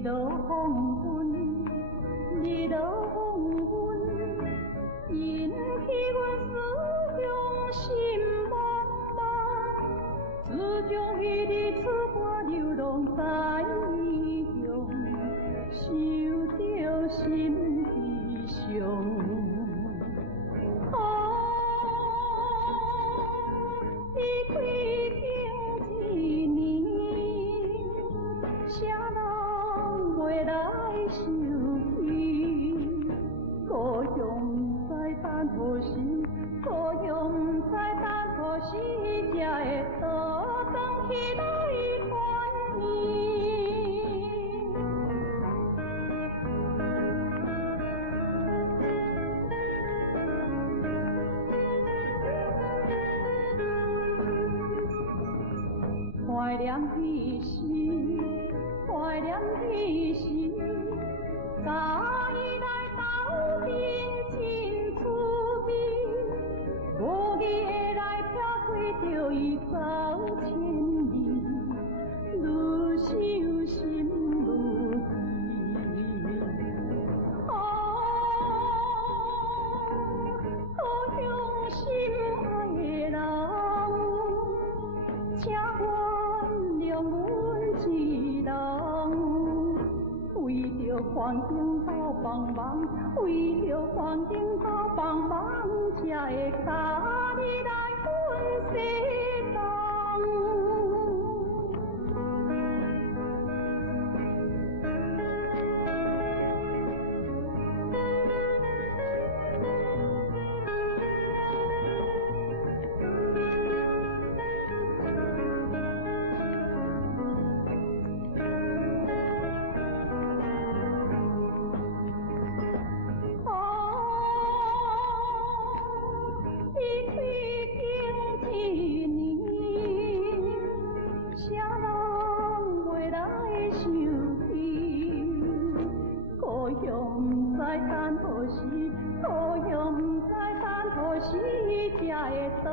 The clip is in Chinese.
日落黄昏，日落黄昏，引起阮思乡心茫茫。自从彼日出发流浪在异乡，想着心悲伤。离开经一年，谁人袂来想起？故乡不知等何时，故乡不知等何时，才会倒转去来团圆。怀念彼时，怀念彼时，甲伊来斗阵真趣味。无义的来撇开着伊走千里，愈想心愈悲。故乡心爱的人，请原谅阮一人，为着环境斗帮忙，为着环境斗帮忙，才会甲你来分世人。故乡不知等何时，故乡不知等何时，才会倒